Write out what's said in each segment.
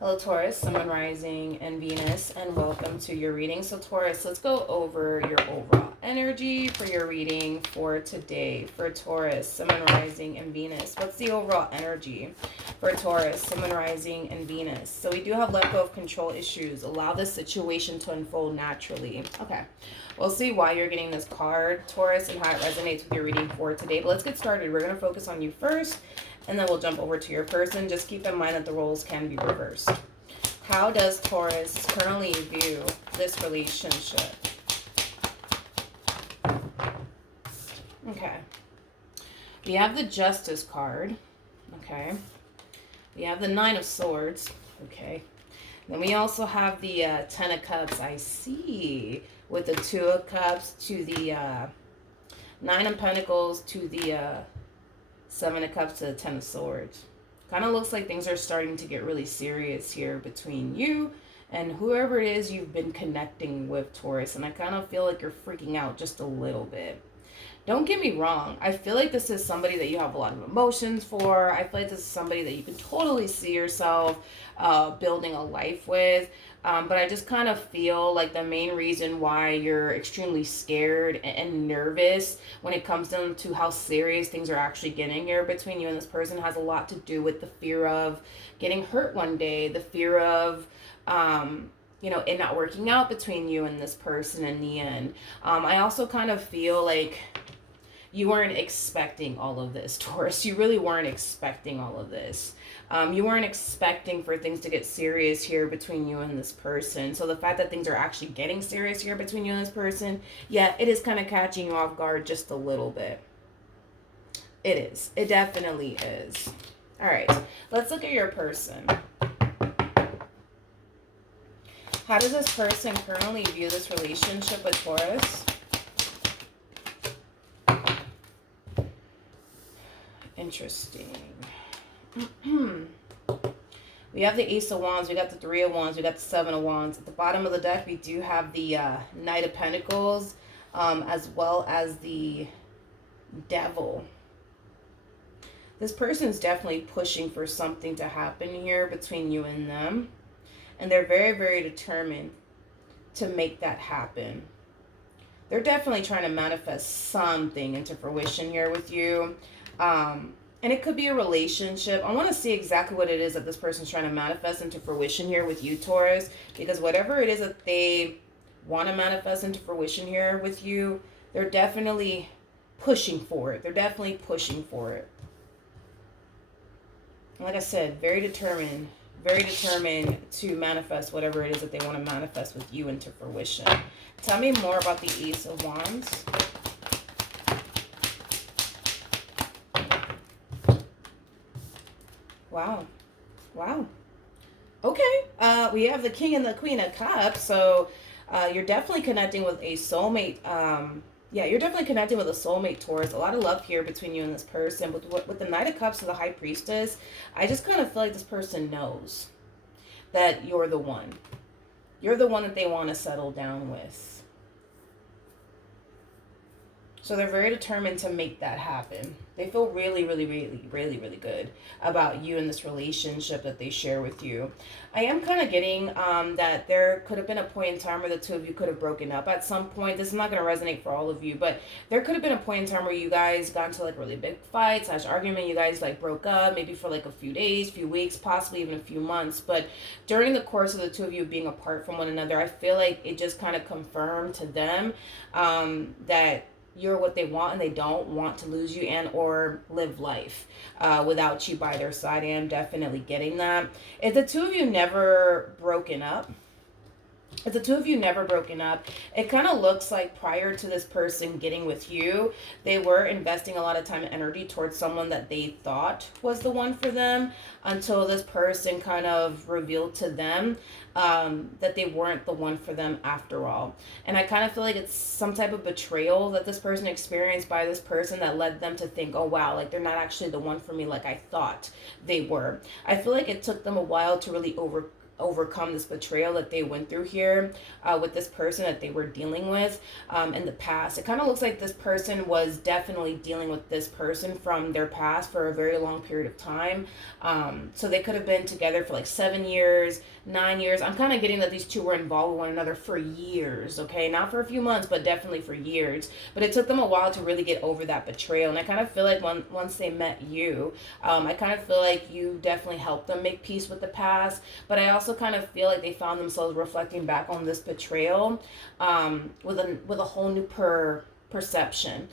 Hello Taurus, Sun, Moon, Rising, and Venus, and welcome to your reading. So Taurus, let's go over your overall energy for your reading for today. For Taurus, Sun, Moon, Rising, and Venus. What's the overall energy for Taurus, Sun, Moon, Rising, and Venus? So we do have let go of control issues. Allow this situation to unfold naturally. Okay, we'll see why you're getting this card, Taurus, and how it resonates with your reading for today. But let's get started. We're going to focus on you first, and then we'll jump over to your person. Just keep in mind that the roles can be reversed. How does Taurus currently view this relationship? Okay. We have the Justice card. Okay. We have the Nine of Swords. Okay. Then we also have the Ten of Cups. I see. With the Two of Cups to the Nine of Pentacles to the Seven of Cups to the Ten of Swords. Kind of looks like things are starting to get really serious here between you and whoever it is you've been connecting with, Taurus. And I kind of feel like you're freaking out just a little bit. Don't get me wrong. I feel like this is somebody that you have a lot of emotions for. I feel like this is somebody that you can totally see yourself building a life with. But I just kind of feel like the main reason why you're extremely scared and nervous when it comes down to how serious things are actually getting here between you and this person has a lot to do with the fear of getting hurt one day, the fear of it not working out between you and this person in the end. I also kind of feel like you weren't expecting all of this, Taurus. You really weren't expecting all of this. You weren't expecting for things to get serious here between you and this person. So the fact that things are actually getting serious here between you and this person, yeah, it is kind of catching you off guard just a little bit. It is. It definitely is. All right. Let's look at your person. How does this person currently view this relationship with Taurus? Interesting. We have the Ace of Wands, we got the Three of Wands, we got the Seven of Wands. At the bottom of the deck, we do have the Knight of Pentacles, as well as the Devil. This person's definitely pushing for something to happen here between you and them. And they're very, very determined to make that happen. They're definitely trying to manifest something into fruition here with you. And it could be a relationship. I want to see exactly what it is that this person's trying to manifest into fruition here with you, Taurus. Because whatever it is that they want to manifest into fruition here with you, they're definitely pushing for it. They're definitely pushing for it. Like I said, very determined to manifest whatever it is that they want to manifest with you into fruition. Tell me more about the Ace of Wands. Wow. Wow. Okay. We have the King and the Queen of Cups. So you're definitely connecting with a soulmate. Yeah, you're definitely connecting with a soulmate, Taurus. A lot of love here between you and this person. With the Knight of Cups and the High Priestess, I just kind of feel like this person knows that you're the one. You're the one that they want to settle down with. So they're very determined to make that happen. They feel really, really, really, really, really good about you and this relationship that they share with you. I am kind of getting that there could have been a point in time where the two of you could have broken up at some point. This is not going to resonate for all of you, but there could have been a point in time where you guys got into like really big fight / argument. You guys like broke up maybe for like a few days, few weeks, possibly even a few months. But during the course of the two of you being apart from one another, I feel like it just kind of confirmed to them that you're what they want and they don't want to lose you and or live life without you by their side. I am definitely getting that. If the two of you never broken up, it kind of looks like prior to this person getting with you, they were investing a lot of time and energy towards someone that they thought was the one for them until this person kind of revealed to them that they weren't the one for them after all. And I kind of feel like it's some type of betrayal that this person experienced by this person that led them to think, oh wow, like they're not actually the one for me like I thought they were. I feel like it took them a while to really overcome this betrayal that they went through here with this person that they were dealing with in the past. It kind of looks like this person was definitely dealing with this person from their past for a very long period of time. So they could have been together for like 7 years, 9 years. I'm kind of getting that these two were involved with one another for years, okay? Not for a few months, but definitely for years. But it took them a while to really get over that betrayal. And I kind of feel like once they met you, I kind of feel like you definitely helped them make peace with the past. But I also kind of feel like they found themselves reflecting back on this betrayal with a whole new perception.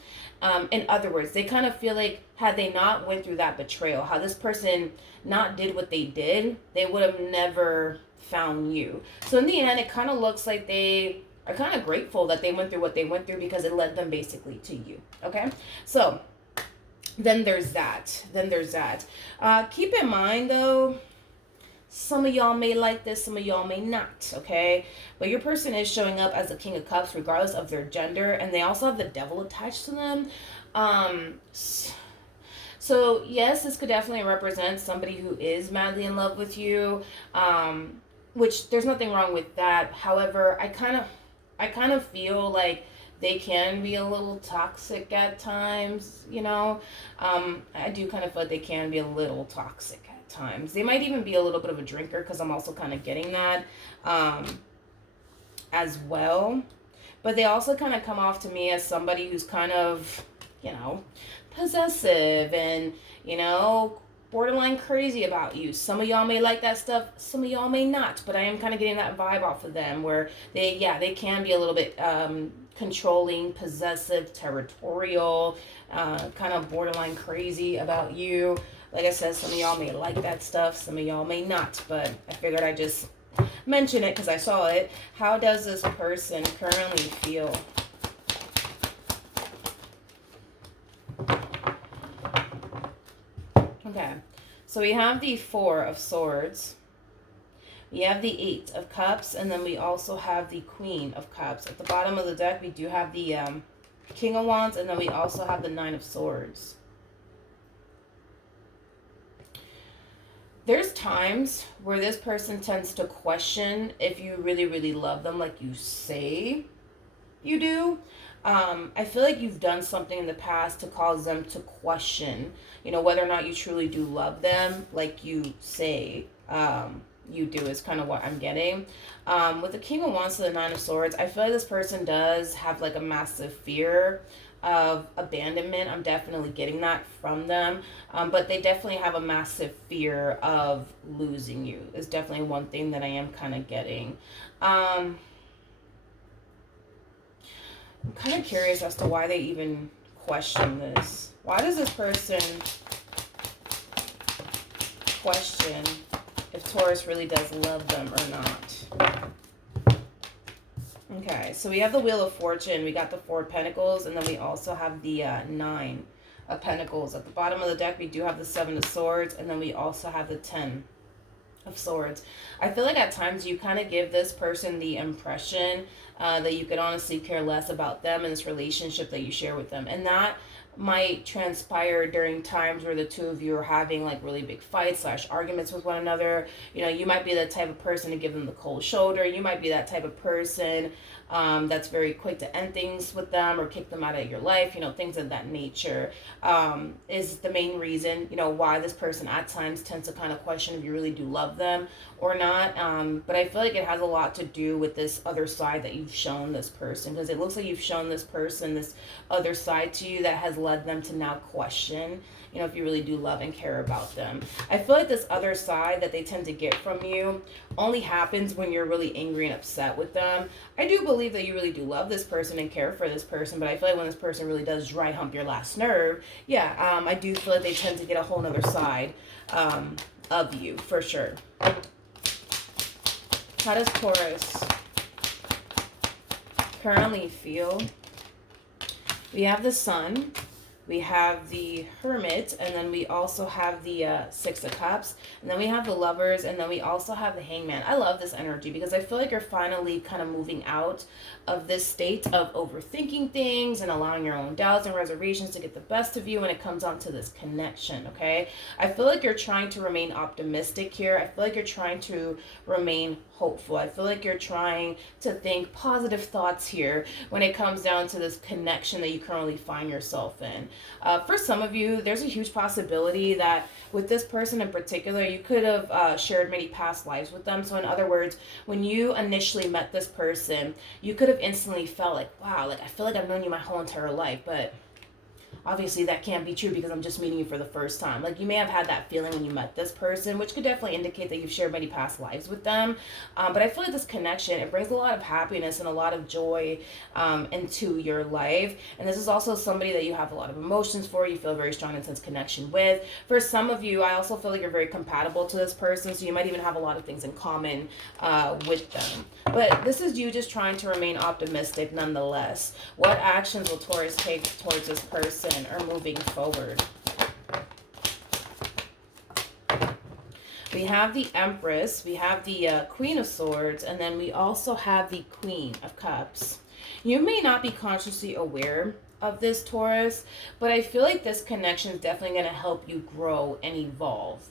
In other words, they kind of feel like had they not went through that betrayal, how this person not did what they did, they would have never found you. So in the end, it kind of looks like they are kind of grateful that they went through what they went through because it led them basically to you. Okay, so then there's that. Keep in mind though, some of y'all may like this, some of y'all may not, okay? But your person is showing up as a King of Cups regardless of their gender, and they also have the Devil attached to them. So yes, this could definitely represent somebody who is madly in love with you, which there's nothing wrong with that. However, I kind of feel like they can be a little toxic at times, you know. I do kind of feel like they can be a little toxic at times. They might even be a little bit of a drinker, because I'm also kind of getting that as well. But they also kind of come off to me as somebody who's kind of, you know, possessive and, you know, borderline crazy about you. Some of y'all may like that stuff, some of y'all may not, but I am kind of getting that vibe off of them where they can be a little bit controlling, possessive, territorial, kind of borderline crazy about you. Like I said, some of y'all may like that stuff, some of y'all may not, but I figured I'd just mention it because I saw it. How does this person currently feel? Okay, so we have the Four of Swords, we have the Eight of Cups, and then we also have the Queen of Cups. At the bottom of the deck, we do have the King of Wands, and then we also have the Nine of Swords. There's times where this person tends to question if you really, really love them like you say you do. I feel like you've done something in the past to cause them to question, you know, whether or not you truly do love them like you say you do is kind of what I'm getting. With the King of Wands to the Nine of Swords, I feel like this person does have like a massive fear of abandonment. I'm definitely getting that from them. But they definitely have a massive fear of losing you. Is definitely one thing that I am kind of getting. I'm kind of curious as to why they even question this. Why does this person question if Taurus really does love them or not? Okay, so we have the Wheel of Fortune, we got the Four of Pentacles, and then we also have the Nine of Pentacles. At the bottom of the deck, we do have the Seven of Swords, and then we also have the Ten of Swords. I feel like at times you kind of give this person the impression that you could honestly care less about them and this relationship that you share with them. And that might transpire during times where the two of you are having like really big fights / arguments with one another. You know, you might be the type of person to give them the cold shoulder. You might be that type of person that's very quick to end things with them or kick them out of your life, you know, things of that nature, is the main reason, you know, why this person at times tends to kind of question if you really do love them or not. But I feel like it has a lot to do with this other side that you've shown this person, because it looks like you've shown this person this other side to you that has led them to now question, you know, if you really do love and care about them. I feel like this other side that they tend to get from you only happens when you're really angry and upset with them. I do believe that you really do love this person and care for this person, but I feel like when this person really does dry hump your last nerve, yeah, I do feel like they tend to get a whole nother side of you, for sure. How does Taurus currently feel? We have the Sun, We have the Hermit, and then we also have the Six of Cups, and then we have the Lovers, and then we also have the Hangman. I love this energy because I feel like you're finally kind of moving out of this state of overthinking things and allowing your own doubts and reservations to get the best of you when it comes on to this connection, okay? I feel like you're trying to remain optimistic here. I feel like you're trying to remain hopeful. I feel like you're trying to think positive thoughts here when it comes down to this connection that you currently find yourself in. For some of you, there's a huge possibility that with this person in particular, you could have shared many past lives with them. So in other words, when you initially met this person, you could have instantly felt like, wow, like I feel like I've known you my whole entire life, but obviously that can't be true because I'm just meeting you for the first time. Like, you may have had that feeling when you met this person, which could definitely indicate that you've shared many past lives with them. But I feel like this connection, it brings a lot of happiness and a lot of joy into your life. And this is also somebody that you have a lot of emotions for, you feel a very strong intense connection with. For some of you, I also feel like you're very compatible to this person, so you might even have a lot of things in common with them. But this is you just trying to remain optimistic nonetheless. What actions will Taurus take towards this person or moving forward? We have the Empress, we have the Queen of Swords, and then we also have the Queen of Cups. You may not be consciously aware of this, Taurus, but I feel like this connection is definitely going to help you grow and evolve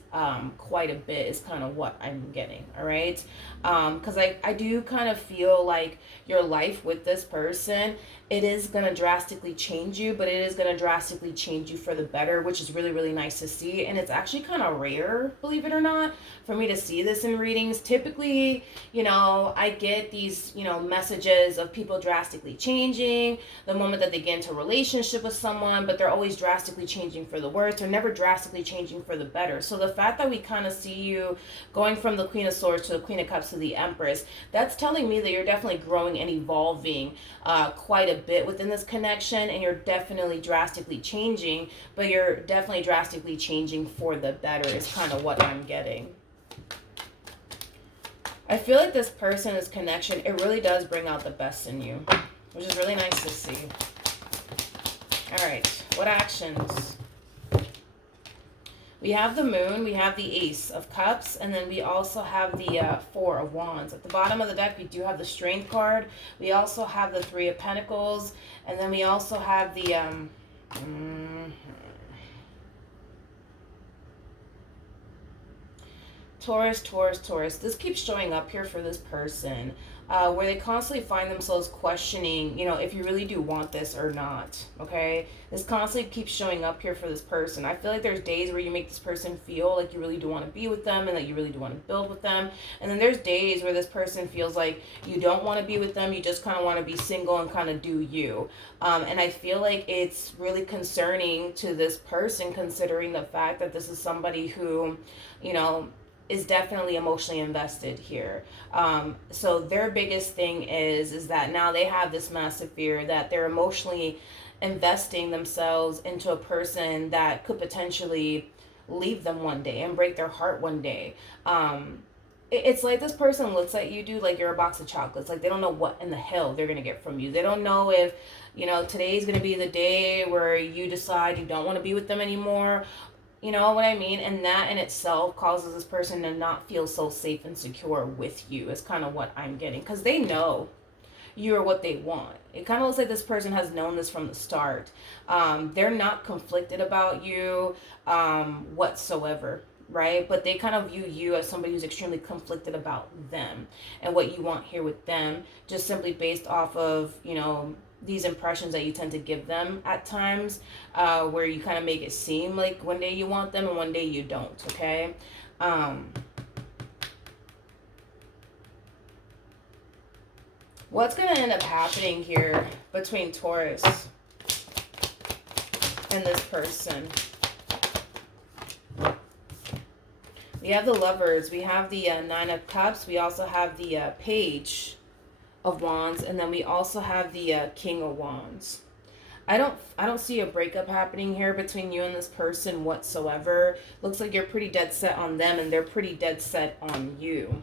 quite a bit is kind of what I'm getting, all right? Because I do kind of feel like your life with this person, it is going to drastically change you, but it is going to drastically change you for the better, which is really, really nice to see. And it's actually kind of rare, believe it or not, for me to see this in readings. Typically, you know, I get these, you know, messages of people drastically changing the moment that they get into a relationship with someone, but they're always drastically changing for the worse. They're never drastically changing for the better. So the fact that we kind of see you going from the Queen of Swords to the Queen of Cups to the Empress, that's telling me that you're definitely growing and evolving quite a bit within this connection, and you're definitely drastically changing, but you're definitely drastically changing for the better is kind of what I'm getting. I feel like this person, this connection, it really does bring out the best in you, which is really nice to see. All right, what actions? We have the Moon, we have the Ace of Cups, and then we also have the Four of Wands. At the bottom of the deck, we do have the Strength card. We also have the Three of Pentacles, and then we also have the Taurus, Taurus, Taurus. This keeps showing up here for this person, where they constantly find themselves questioning, you know, if you really do want this or not, okay? This constantly keeps showing up here for this person. I feel like there's days where you make this person feel like you really do want to be with them and that you really do want to build with them. And then there's days where this person feels like you don't want to be with them, you just kind of want to be single and kind of do you. And I feel like it's really concerning to this person, considering the fact that this is somebody who, you know, is definitely emotionally invested here. So their biggest thing is that now they have this massive fear that they're emotionally investing themselves into a person that could potentially leave them one day and break their heart one day. It's like this person looks at you, dude, like you're a box of chocolates. Like, they don't know what in the hell they're going to get from you. They don't know if, you know, today's going to be the day where you decide you don't want to be with them anymore. You know what I mean? And that in itself causes this person to not feel so safe and secure with you is kind of what I'm getting. Because they know you're what they want. It kind of looks like this person has known this from the start. They're not conflicted about you whatsoever, right? But they kind of view you as somebody who's extremely conflicted about them and what you want here with them, just simply based off of, you know, these impressions that you tend to give them at times, where you kind of make it seem like one day you want them and one day you don't, okay? What's going to end up happening here between Taurus and this person? We have the Lovers, we have the Nine of Cups, we also have the Page of Wands, and then we also have the King of Wands. I don't see a breakup happening here between you and this person whatsoever. Looks like you're pretty dead set on them and they're pretty dead set on you.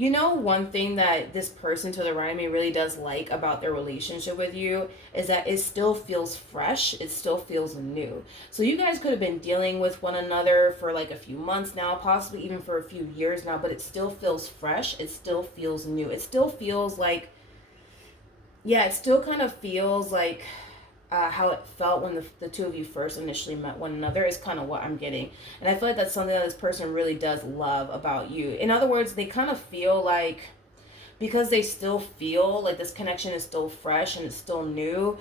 You know, one thing that this person to the right of me really does like about their relationship with you is that it still feels fresh. It still feels new. So you guys could have been dealing with one another for like a few months now, possibly even for a few years now, but it still feels fresh. It still feels new. It still feels like, yeah, it still kind of feels like how it felt when the two of you first initially met one another is kind of what I'm getting. And I feel like that's something that this person really does love about you. In other words, they kind of feel like, because they still feel like this connection is still fresh and it's still new,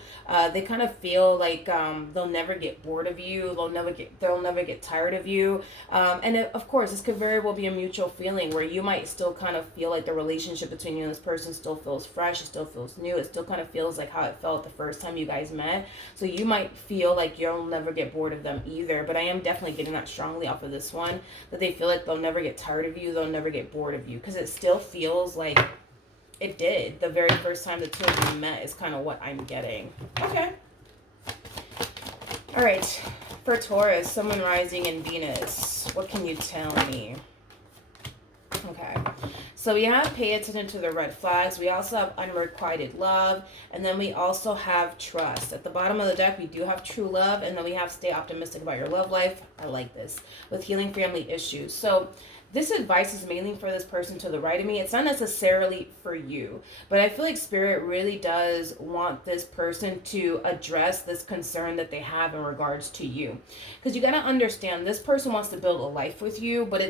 they kind of feel like they'll never get bored of you. They'll never get tired of you. And of course, this could very well be a mutual feeling where you might still kind of feel like the relationship between you and this person still feels fresh. It still feels new. It still kind of feels like how it felt the first time you guys met. So you might feel like you'll never get bored of them either. But I am definitely getting that strongly off of this one, that they feel like they'll never get tired of you. They'll never get bored of you, because it still feels like it did the very first time the two of you met, is kind of what I'm getting. Okay. All right. For Taurus, Sun, Moon, Rising, and Venus, what can you tell me? Okay. So we have pay attention to the red flags. We also have unrequited love. And then we also have trust. At the bottom of the deck, we do have true love. And then we have stay optimistic about your love life. I like this. With healing family issues. So this advice is mainly for this person to the right of me. It's not necessarily for you, but I feel like Spirit really does want this person to address this concern that they have in regards to you. Because you got to understand, this person wants to build a life with you, but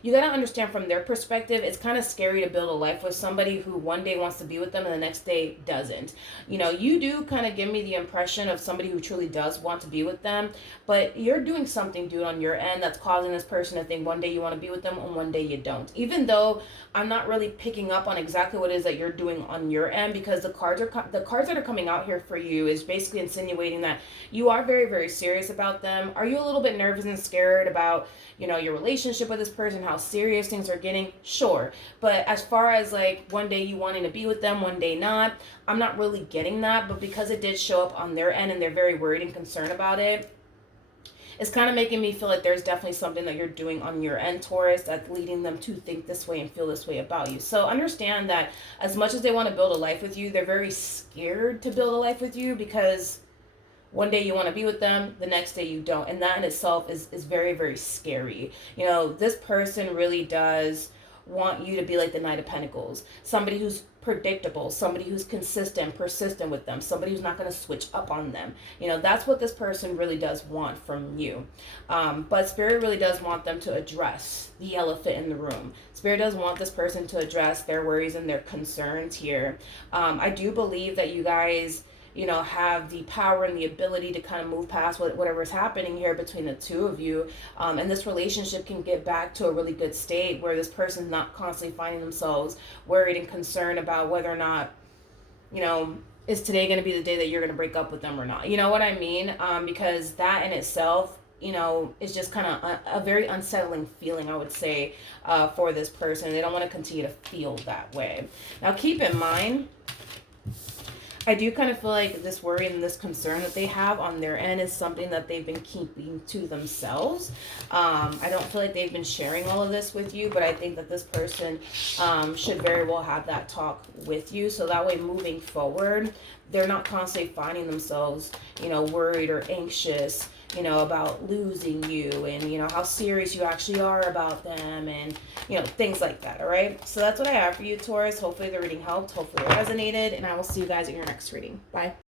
you got to understand from their perspective, it's kind of scary to build a life with somebody who one day wants to be with them and the next day doesn't. You know, you do kind of give me the impression of somebody who truly does want to be with them, but you're doing something, dude, on your end that's causing this person to think one day you want to be with them and one day you don't. Even though I'm not really picking up on exactly what it is that you're doing on your end, because the cards that are coming out here for you is basically insinuating that you are very, very serious about them. Are you a little bit nervous and scared about, you know, your relationship with this person, how serious things are getting? Sure. But as far as like one day you wanting to be with them, one day not, I'm not really getting that. But because it did show up on their end and they're very worried and concerned about it, it's kind of making me feel like there's definitely something that you're doing on your end, Taurus, that's leading them to think this way and feel this way about you. So understand that as much as they want to build a life with you, they're very scared to build a life with you, because one day you want to be with them, the next day you don't. And that in itself is very, very scary. You know, this person really does want you to be like the Knight of Pentacles. Somebody who's predictable, somebody who's consistent, persistent with them, somebody who's not going to switch up on them. You know, that's what this person really does want from you. But Spirit really does want them to address the elephant in the room. Spirit does want this person to address their worries and their concerns here. I do believe that you guys, you know, have the power and the ability to kind of move past whatever's happening here between the two of you. And this relationship can get back to a really good state where this person's not constantly finding themselves worried and concerned about whether or not, you know, is today going to be the day that you're going to break up with them or not? You know what I mean? Because that in itself, you know, is just kind of a very unsettling feeling, I would say, for this person. They don't want to continue to feel that way. Now, keep in mind, I do kind of feel like this worry and this concern that they have on their end is something that they've been keeping to themselves. I don't feel like they've been sharing all of this with you, but I think that this person should very well have that talk with you. So that way, moving forward, they're not constantly finding themselves, you know, worried or anxious, you know, about losing you, and, you know, how serious you actually are about them, and, you know, things like that. All right. So that's what I have for you, Taurus. Hopefully the reading helped. Hopefully it resonated, and I will see you guys in your next reading. Bye.